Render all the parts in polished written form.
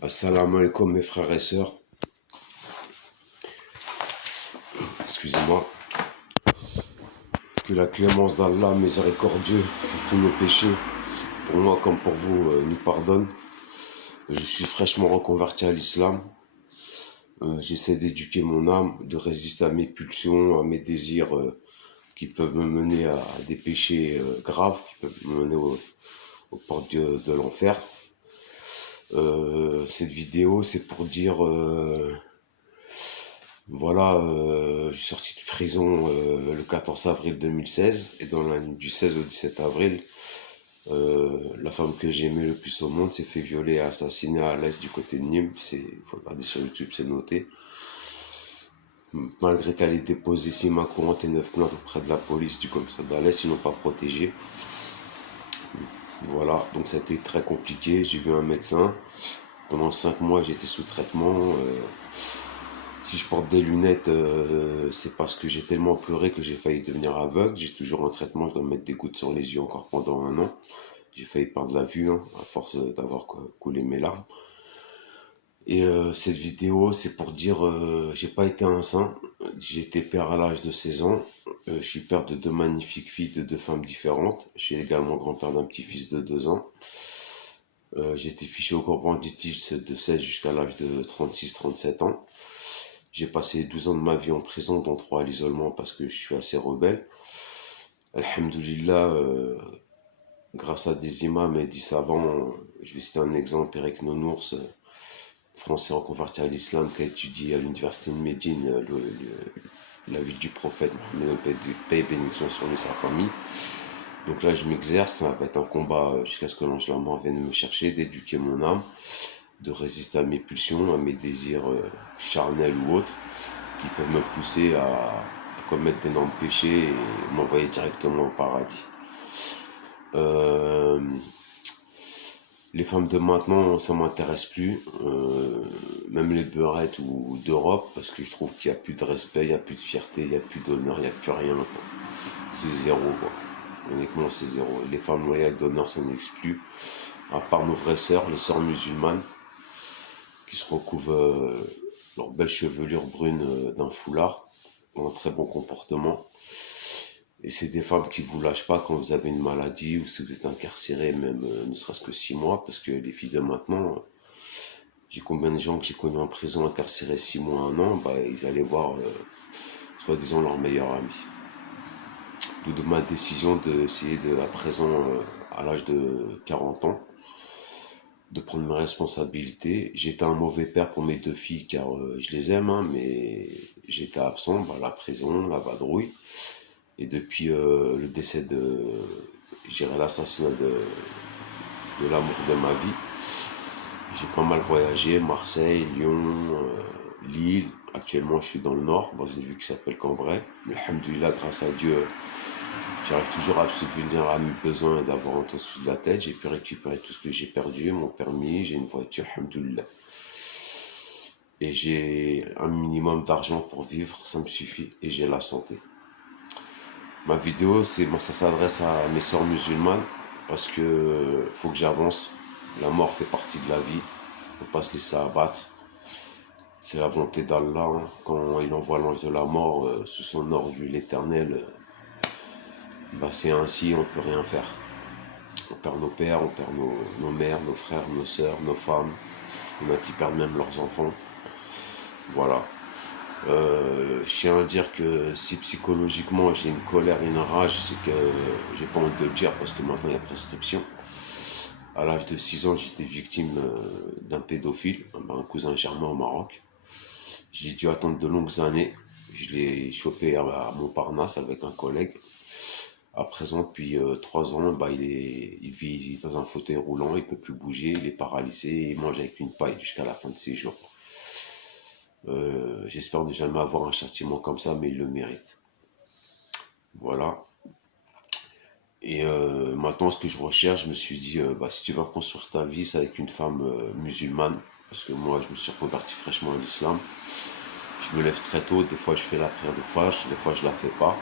Assalamu alaikum mes frères et sœurs, excusez-moi, que la clémence d'Allah, miséricordieux pour tous nos péchés, pour moi comme pour vous, nous pardonne. Je suis fraîchement reconverti à l'islam, j'essaie d'éduquer mon âme, de résister à mes pulsions, à mes désirs qui peuvent me mener à des péchés graves, qui peuvent me mener aux portes de l'enfer. Cette vidéo c'est pour dire... Voilà, je suis sorti de prison le 14 avril 2016 et dans la nuit du 16 au 17 avril, la femme que j'ai aimée le plus au monde s'est fait violer et assassiner à l'est du côté de Nîmes. Il faut regarder sur YouTube, c'est noté. Malgré qu'elle ait déposé 6 mains courantes et 9 plaintes auprès de la police du commissariat d'Alès, ils n'ont pas protégé. Voilà, donc ça a été très compliqué. J'ai vu un médecin. Pendant 5 mois, j'étais sous traitement. Si je porte des lunettes, c'est parce que j'ai tellement pleuré que j'ai failli devenir aveugle. J'ai toujours un traitement, je dois mettre des gouttes sur les yeux encore pendant 1 an. J'ai failli perdre la vue, hein, à force d'avoir coulé mes larmes. Et cette vidéo, c'est pour dire, j'ai pas été un saint. J'ai été père à l'âge de 16 ans. Je suis père de 2 magnifiques filles de 2 femmes différentes. Je suis également grand-père d'un petit-fils de 2 ans. J'ai été fiché au corps banditisme de 16 jusqu'à l'âge de 36-37 ans. J'ai passé 12 ans de ma vie en prison, dont 3 à l'isolement parce que je suis assez rebelle. Alhamdoulilah, grâce à des imams et des savants, je vais citer un exemple, Eric Nounours, français reconverti à l'islam, qui a étudié à l'université de Médine la vie du prophète, paix et bénédiction sur lui et sa famille. Donc là, je m'exerce, ça va être un combat jusqu'à ce que l'ange de la mort vienne me chercher, d'éduquer mon âme, de résister à mes pulsions, à mes désirs charnels ou autres, qui peuvent me pousser à commettre d'énormes péchés et m'envoyer directement au paradis. Les femmes de maintenant, ça m'intéresse plus, même les beurettes ou d'Europe, parce que je trouve qu'il n'y a plus de respect, il n'y a plus de fierté, il n'y a plus d'honneur, il n'y a plus rien. C'est zéro, quoi. Honnêtement, c'est zéro. Et les femmes loyales d'honneur, ça n'existe plus. À part nos vraies sœurs, les sœurs musulmanes, qui se recouvrent leur belle chevelure brune d'un foulard, ont un très bon comportement. Et c'est des femmes qui vous lâchent pas quand vous avez une maladie ou si vous êtes incarcéré, même ne serait-ce que 6 mois, parce que les filles de maintenant, j'ai combien de gens que j'ai connus en prison incarcérés 6 mois, 1 an, bah, ils allaient voir soi-disant leur meilleur ami. D'où de ma décision d'essayer à présent, à l'âge de 40 ans, de prendre mes responsabilités. J'étais un mauvais père pour mes 2 filles car je les aime, hein, mais j'étais absent, bah, la prison, la vadrouille. Et depuis le décès je dirais l'assassinat de l'amour de ma vie, j'ai pas mal voyagé, Marseille, Lyon, Lille. Actuellement, je suis dans le nord, dans une ville qui s'appelle Cambrai. Mais alhamdoulilah, grâce à Dieu, j'arrive toujours à subvenir à mes besoins et d'avoir un toit sous la tête. J'ai pu récupérer tout ce que j'ai perdu, mon permis, j'ai une voiture, alhamdoulilah. Et j'ai un minimum d'argent pour vivre, ça me suffit. Et j'ai la santé. Ma vidéo, ça s'adresse à mes sœurs musulmanes parce que faut que j'avance. La mort fait partie de la vie. Faut pas se laisser abattre. C'est la volonté d'Allah, hein. Quand il envoie l'ange de la mort sous son ordre, l'éternel, bah c'est ainsi, on peut rien faire. On perd nos pères, on perd nos mères, nos frères, nos sœurs, nos femmes. Il y en a qui perdent même leurs enfants. Voilà. Je tiens à dire que si psychologiquement j'ai une colère et une rage, c'est que j'ai pas envie de le dire parce que maintenant il y a prescription. À l'âge de 6 ans, j'étais victime d'un pédophile, un cousin germain au Maroc. J'ai dû attendre de longues années. Je l'ai chopé à Montparnasse avec un collègue. À présent, depuis 3 ans, bah, il vit dans un fauteuil roulant, il peut plus bouger, il est paralysé, il mange avec une paille jusqu'à la fin de ses jours. J'espère ne jamais avoir un châtiment comme ça, mais il le mérite. Voilà. Et maintenant, ce que je recherche, je me suis dit, bah, si tu vas construire ta vie, c'est avec une femme musulmane, parce que moi, je me suis reconverti fraîchement à l'islam. Je me lève très tôt, des fois je fais la prière de Fajr, des fois je la fais pas.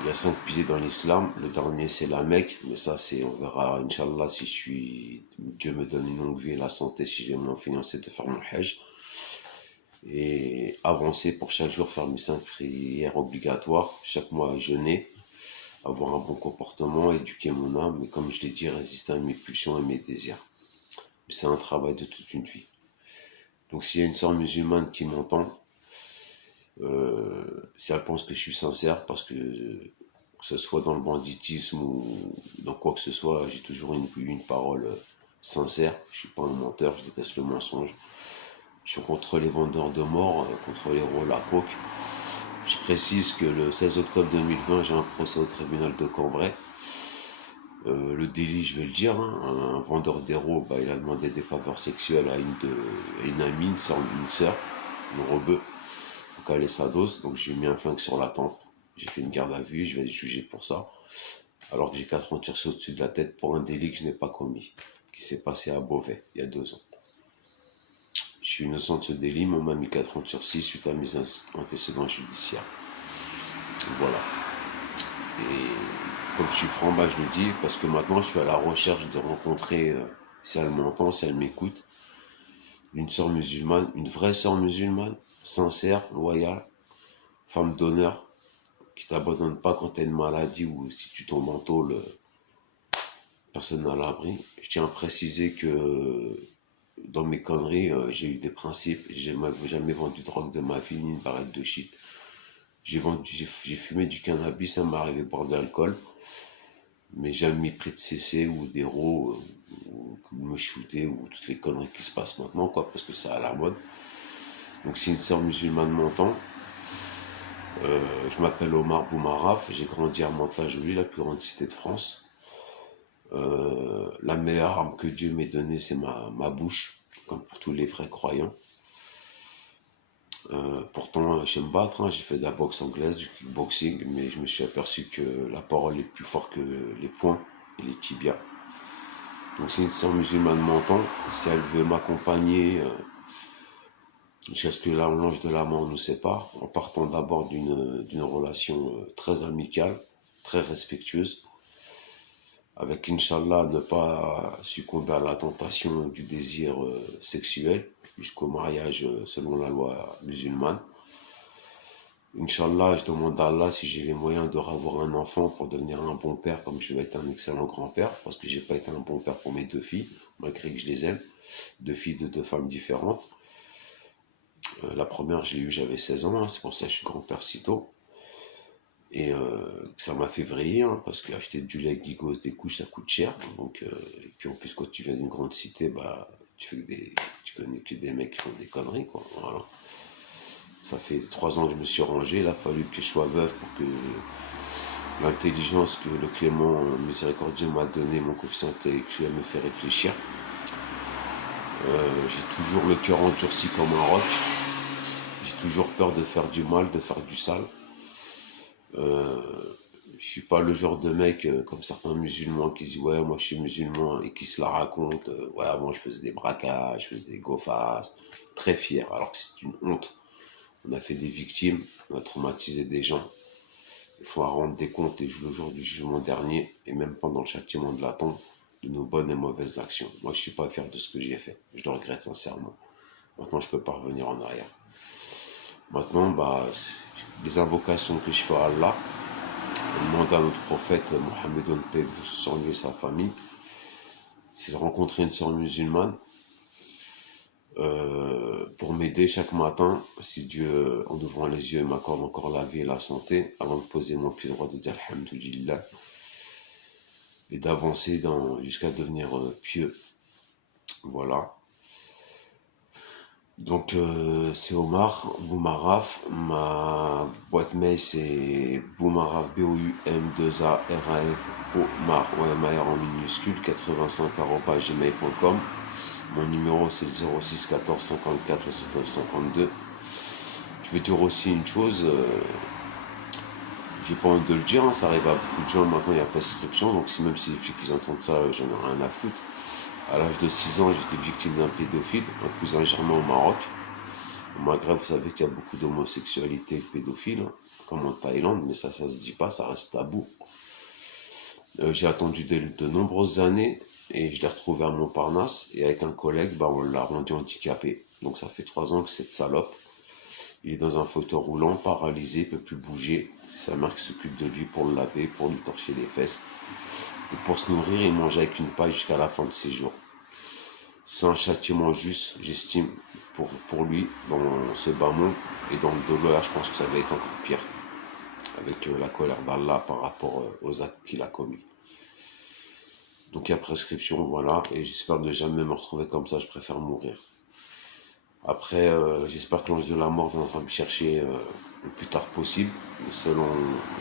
Il y a 5 piliers dans l'islam, le dernier c'est la Mecque, mais ça c'est, on verra, Inch'Allah, si je suis Dieu me donne une longue vie et la santé si j'ai mon financé de faire mon hajj. Et avancer pour chaque jour, faire mes 5 prières obligatoires, chaque mois jeûner, avoir un bon comportement, éduquer mon âme, mais comme je l'ai dit, résister à mes pulsions et mes désirs. C'est un travail de toute une vie. Donc s'il y a une sœur musulmane qui m'entend, si elle pense que je suis sincère, parce que ce soit dans le banditisme ou dans quoi que ce soit, j'ai toujours une parole sincère. Je suis pas un menteur, je déteste le mensonge. Je suis contre les vendeurs de mort, contre les rôles à coke. Je précise que le 16 octobre 2020, j'ai un procès au tribunal de Cambrai. Le délit, je vais le dire, hein, un vendeur d'héros, il a demandé des faveurs sexuelles à une amie, une sœur, une rebeu. Donc elle est sa dose, donc j'ai mis un flingue sur la tempe. J'ai fait une garde à vue, je vais être jugé pour ça. Alors que j'ai 4 ans de sursis au-dessus de la tête pour un délit que je n'ai pas commis, qui s'est passé à Beauvais, il y a 2 ans. Je suis innocent de ce délit, mais on m'a mis 4 ans de sursis suite à mes antécédents judiciaires. Voilà. Et comme je suis franc, je le dis, parce que maintenant je suis à la recherche de rencontrer, si elle m'entend, si elle m'écoute, une sœur musulmane, une vraie sœur musulmane, sincère, loyale, femme d'honneur, qui t'abandonne pas quand tu as une maladie ou si tu tombes en tôle, personne n'a l'abri. Je tiens à préciser que dans mes conneries, j'ai eu des principes. J'ai jamais vendu de drogue de ma vie, ni une barrette de shit. J'ai fumé du cannabis, ça m'est arrivé de boire de l'alcool, mais jamais pris de CC ou d'héros, ou me shooter, ou toutes les conneries qui se passent maintenant, quoi, parce que c'est à la mode. Donc si une sœur musulmane m'entend, je m'appelle Omar Boumaraf, j'ai grandi à Mantes-la-Jolie, la plus grande cité de France. La meilleure arme que Dieu m'ait donnée, c'est ma bouche, comme pour tous les vrais croyants. Pourtant, je sais me battre, hein, j'ai fait de la boxe anglaise, du kickboxing, mais je me suis aperçu que la parole est plus forte que les poings et les tibias. Donc si une sœur musulmane m'entend, si elle veut m'accompagner jusqu'à ce que l'ange de la mort nous sépare, en partant d'abord d'une relation très amicale, très respectueuse, avec Inch'Allah ne pas succomber à la tentation du désir sexuel jusqu'au mariage selon la loi musulmane. Inch'Allah, je demande à Allah si j'ai les moyens de revoir un enfant pour devenir un bon père, comme je vais être un excellent grand-père, parce que j'ai pas été un bon père pour mes 2 filles, malgré que je les aime, 2 filles de 2 femmes différentes. La première, je l'ai eue, j'avais 16 ans, hein, c'est pour ça que je suis grand-père si tôt. Et ça m'a fait vriller, hein, parce qu'acheter du lait, des gosses, des couches, ça coûte cher. Donc, et puis en plus, quand tu viens d'une grande cité, tu connais que des mecs qui font des conneries, quoi. Voilà. Ça fait 3 ans que je me suis rangé, il a fallu que je sois veuf pour que l'intelligence que le Clément miséricordieux m'a donné, mon coefficient intellectuel me fait réfléchir. J'ai toujours le cœur endurci comme un roc. J'ai toujours peur de faire du mal, de faire du sale. Je suis pas le genre de mec comme certains musulmans qui disent ouais moi je suis musulman et qui se la racontent. Ouais avant je faisais des braquages, je faisais des go-fast, très fier alors que c'est une honte. On a fait des victimes, on a traumatisé des gens. Il faut rendre des comptes et le jour du jugement dernier et même pendant le châtiment de la tombe de nos bonnes et mauvaises actions. Moi je suis pas fier de ce que j'ai fait, je le regrette sincèrement. Maintenant je peux pas revenir en arrière. Maintenant les invocations que je fais à Allah, on demande à notre prophète Mohammed paix sur lui et sa famille, c'est de rencontrer une sœur musulmane pour m'aider chaque matin, si Dieu, en ouvrant les yeux, m'accorde encore la vie et la santé, avant de poser mon pied droit, de dire Alhamdulillah, et d'avancer jusqu'à devenir pieux. Voilà. Donc c'est Omar Boumaraf, ma boîte mail c'est Boumaraf BOUM2ARAF Omar OMAR en minuscule 85@gmail.com. Mon numéro c'est le 06 14 54 69 52. Je vais dire aussi une chose, j'ai pas honte de le dire, hein, ça arrive à beaucoup de gens maintenant, il y a prescription, donc même si les flics ils entendent ça, j'en ai rien à foutre. À l'âge de 6 ans, j'étais victime d'un pédophile, un cousin germain au Maroc. Au Maghreb, vous savez qu'il y a beaucoup d'homosexualité pédophile, hein, comme en Thaïlande, mais ça se dit pas, ça reste tabou. J'ai attendu de nombreuses années. et je l'ai retrouvé à Montparnasse, et avec un collègue, bah, on l'a rendu handicapé. Donc ça fait 3 ans que cette salope, il est dans un fauteuil roulant, paralysé, il peut plus bouger. C'est sa mère qui s'occupe de lui pour le laver, pour lui torcher les fesses. Et pour se nourrir, il mange avec une paille jusqu'à la fin de ses jours. C'est un châtiment juste, j'estime, pour lui, dans ce bas monde. Et dans le douleur, je pense que ça va être encore pire, avec la colère d'Allah par rapport aux actes qu'il a commis. Donc il y a prescription, voilà, et j'espère ne jamais me retrouver comme ça, je préfère mourir. Après, j'espère que l'ange de la mort viendra me chercher le plus tard possible, selon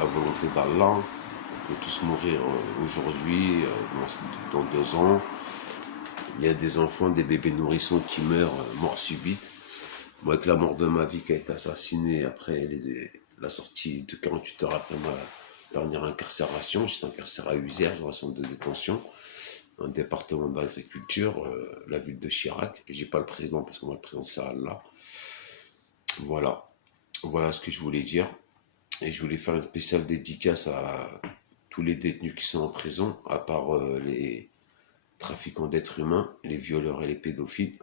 la volonté d'Allah. On peut tous mourir aujourd'hui, dans 2 ans. Il y a des enfants, des bébés nourrissons qui meurent, mort subite. Moi, avec la mort de ma vie qui a été assassinée après la sortie de 48 heures après ma dernière incarcération, j'étais incarcéré à Uzière, dans un centre de détention, un département d'agriculture, la ville de Chirac. J'ai pas le président parce que moi, le président, c'est Allah. Voilà. Voilà ce que je voulais dire. Et je voulais faire une spéciale dédicace à tous les détenus qui sont en prison, à part les trafiquants d'êtres humains, les violeurs et les pédophiles.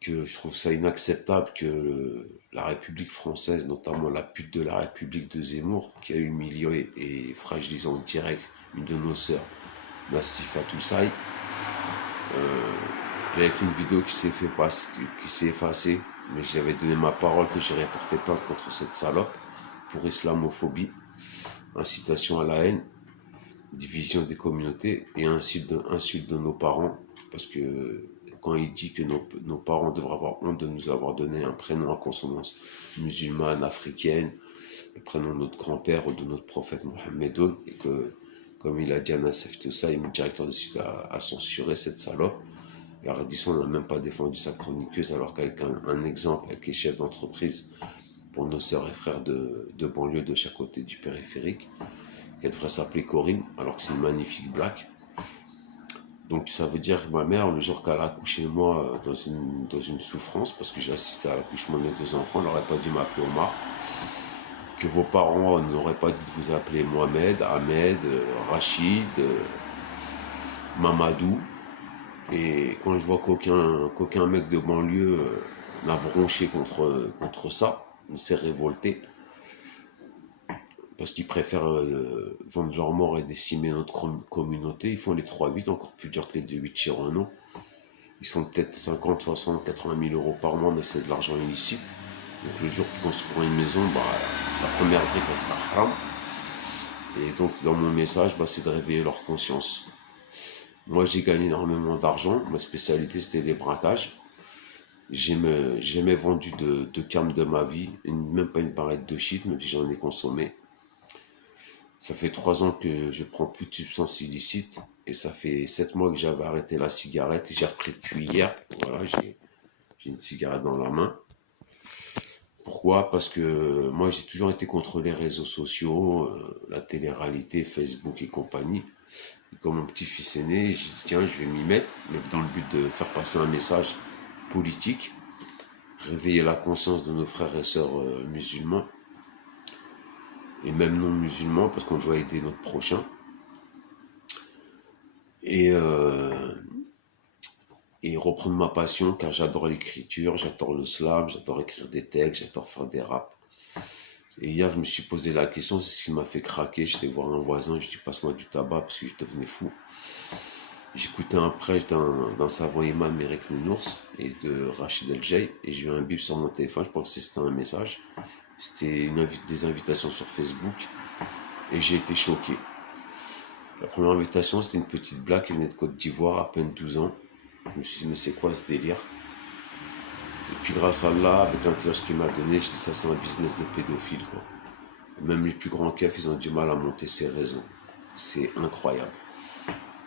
Que je trouve ça inacceptable que la République française, notamment la pute de la République de Zemmour, qui a humilié et fragilisé en direct une de nos sœurs, Nassifa Toussaï. J'avais fait une vidéo qui s'est effacée, mais j'avais donné ma parole que j'irais porter plainte contre cette salope pour islamophobie, incitation à la haine, division des communautés et insulte de nos parents, parce que quand il dit que nos parents devraient avoir honte de nous avoir donné un prénom à consonance musulmane, africaine, le prénom de notre grand-père ou de notre prophète Mohammedoun, et que, comme il a dit à Nassef Toussa, le directeur de site a censuré cette salope. Et Radisson n'a même pas défendu sa chroniqueuse, alors qu'avec un exemple, elle est chef d'entreprise pour nos sœurs et frères de banlieue de chaque côté du périphérique, qu'elle devrait s'appeler Corinne, alors que c'est une magnifique blague. Donc ça veut dire que ma mère, le jour qu'elle a accouché de moi dans une souffrance, parce que j'ai assisté à l'accouchement de mes 2 enfants, elle n'aurait pas dû m'appeler Omar, que vos parents n'auraient pas dû vous appeler Mohamed, Ahmed, Rachid, Mamadou. Et quand je vois qu'aucun mec de banlieue n'a bronché contre ça, on s'est révolté, parce qu'ils préfèrent vendre leur mort et décimer notre communauté. Ils font les 3-8, encore plus dur que les 2-8 chez Renault. Ils font peut-être 50, 60, 80 000 euros par mois, mais c'est de l'argent illicite. Donc le jour qu'ils construiront une maison, la première brique, elle sera haram. Et donc dans mon message, c'est de réveiller leur conscience. Moi, j'ai gagné énormément d'argent. Ma spécialité, c'était les braquages. J'ai jamais vendu de cam de ma vie, même pas une barrette de shit, même si j'en ai consommé. Ça fait 3 ans que je prends plus de substances illicites et ça fait 7 mois que j'avais arrêté la cigarette et j'ai repris depuis hier. Voilà, j'ai une cigarette dans la main. Pourquoi? Parce que moi j'ai toujours été contre les réseaux sociaux, la télé-réalité, Facebook et compagnie. Et comme mon petit-fils est né, j'ai dit tiens, je vais m'y mettre, mais dans le but de faire passer un message politique, réveiller la conscience de nos frères et sœurs musulmans et même non musulmans, parce qu'on doit aider notre prochain. Et reprendre ma passion, car j'adore l'écriture, j'adore le slam, j'adore écrire des textes, j'adore faire des raps. Et hier, je me suis posé la question, c'est ce qui m'a fait craquer. J'étais voir un voisin, je lui ai dit passe-moi du tabac parce que je devenais fou. J'écoutais un prêche d'un savant imam Mérek Nounours et de Rachid El Jay, et j'ai eu un bip sur mon téléphone, je pense que c'était un message. C'était des invitations sur Facebook, et j'ai été choqué. La première invitation, c'était une petite blague qui venait de Côte d'Ivoire, à peine 12 ans. Je me suis dit, mais c'est quoi ce délire? Et puis grâce à Allah, avec l'intelligence qu'il m'a donné, je dis ça c'est un business de pédophile, quoi. Même les plus grands keufs, ils ont du mal à monter ces réseaux. C'est incroyable.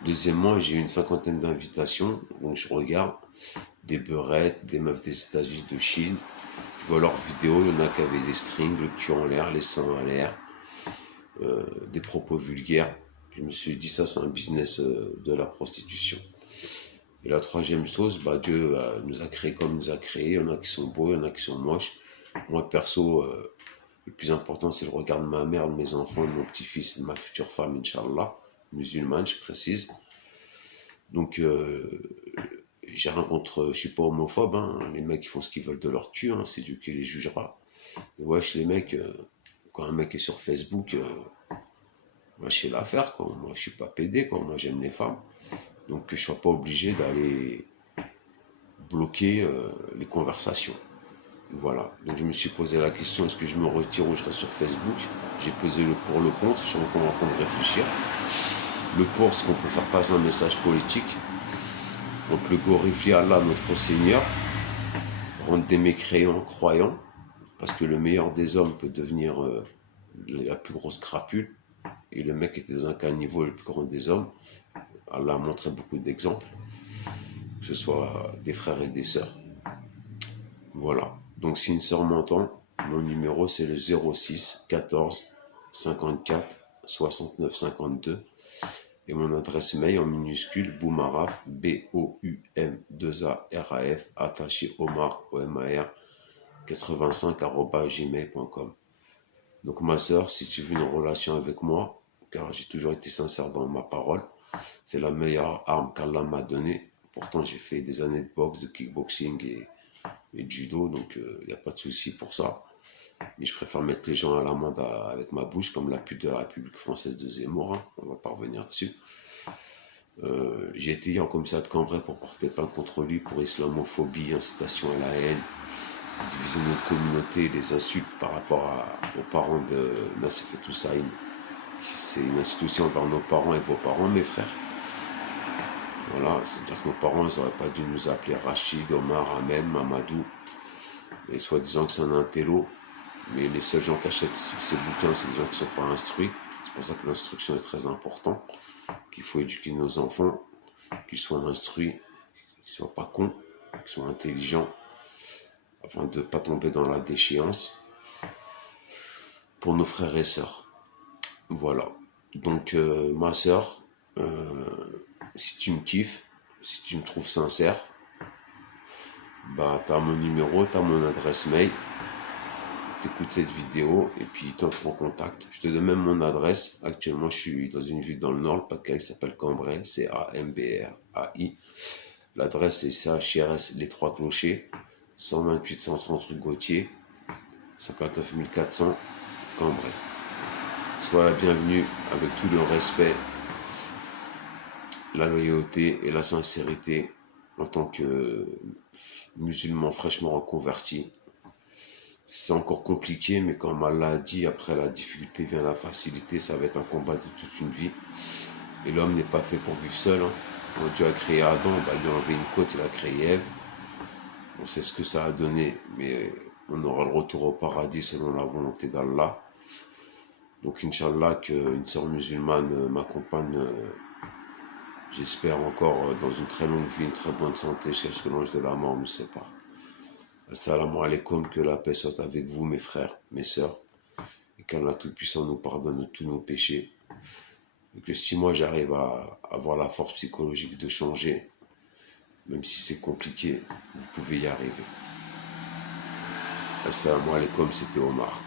Deuxièmement, j'ai eu une 50aine d'invitations, donc je regarde des beurettes, des meufs des États-Unis, de Chine. Je vois leurs vidéos, il y en a qui avaient des strings, le cul en l'air, les seins en l'air, des propos vulgaires. Je me suis dit ça c'est un business de la prostitution. Et la troisième chose, Dieu nous a créés comme il nous a créés. Il y en a qui sont beaux, il y en a qui sont moches. Moi, perso, le plus important, c'est le regard de ma mère, de mes enfants, de mon petit-fils, de ma future femme, Inch'Allah, musulmane, je précise. Donc, j'ai rien contre, je suis pas homophobe, hein. Les mecs ils font ce qu'ils veulent de leur cul, hein. C'est Dieu qui les jugera. Mais wesh, les mecs, quand un mec est sur Facebook, moi je sais l'affaire, quoi. Moi je suis pas pédé, quoi. Moi j'aime les femmes. Donc que je sois pas obligé d'aller bloquer les conversations. Voilà. Donc je me suis posé la question, est-ce que je me retire ou je reste sur Facebook? J'ai pesé le pour le contre, je suis encore en train de réfléchir. Le pour, c'est qu'on peut faire passer un message politique. Donc le glorifier Allah, notre Seigneur, rendre des mécréants croyants, parce que le meilleur des hommes peut devenir la plus grosse crapule, et le mec était dans un caniveau le plus grand des hommes. Allah a montré beaucoup d'exemples, que ce soit des frères et des sœurs. Voilà. Donc si une sœur m'entend, mon numéro c'est le 06 14 54 69 52. Et mon adresse mail en minuscule, boumaraf, B-O-U-M-2-A-R-A-F, attaché Omar, O-M-A-R, 85@gmail.com. Donc ma sœur, si tu veux une relation avec moi, car j'ai toujours été sincère dans ma parole, c'est la meilleure arme qu'Allah m'a donnée. Pourtant j'ai fait des années de boxe, de kickboxing et de judo, donc il n'y a pas de souci pour ça. Mais je préfère mettre les gens à l'amende avec ma bouche, comme la pute de la République française de Zemmour, hein. On va pas revenir dessus. J'ai été hier en commissariat de Cambrai pour porter plainte contre lui pour islamophobie, incitation à la haine, diviser notre communauté, les insultes par rapport aux parents de Nassef et Toussaïm. C'est une institution envers nos parents et vos parents, mes frères. Voilà, c'est-à-dire que nos parents, ils n'auraient pas dû nous appeler Rachid, Omar, Ahmed, Mamadou, et soi-disant que c'est un intello. Mais les seuls gens qui achètent ces bouquins, c'est des gens qui ne sont pas instruits. C'est pour ça que l'instruction est très importante, qu'il faut éduquer nos enfants, qu'ils soient instruits, qu'ils ne soient pas cons, qu'ils soient intelligents, afin de ne pas tomber dans la déchéance pour nos frères et sœurs. Voilà. Donc, ma sœur, si tu me kiffes, si tu me trouves sincère, bah, t'as mon numéro, t'as mon adresse mail. T'écoutes cette vidéo et puis t'entres en contact. Je te donne même mon adresse. Actuellement, je suis dans une ville dans le nord, le Pas-de-Calais, qui s'appelle Cambrai, C-A-M-B-R-A-I. L'adresse est CHRS Les Trois Clochers, 128 130 rue Gauthier, 59 400, Cambrai. Sois la bienvenue avec tout le respect, la loyauté et la sincérité en tant que musulman fraîchement reconverti. C'est encore compliqué, mais comme Allah a dit, après la difficulté vient la facilité, ça va être un combat de toute une vie. Et l'homme n'est pas fait pour vivre seul, hein. Quand Dieu a créé Adam, il lui a enlevé une côte, il a créé Ève. On sait ce que ça a donné, mais on aura le retour au paradis selon la volonté d'Allah. Donc Inch'Allah qu'une sœur musulmane m'accompagne, j'espère encore dans une très longue vie, une très bonne santé, jusqu'à ce que l'ange de la mort nous sépare. Assalamu alaikum, que la paix soit avec vous, mes frères, mes sœurs, et qu'Allah Tout-Puissant nous pardonne tous nos péchés, et que si moi j'arrive à avoir la force psychologique de changer, même si c'est compliqué, vous pouvez y arriver. Assalamu alaikum, c'était Omar.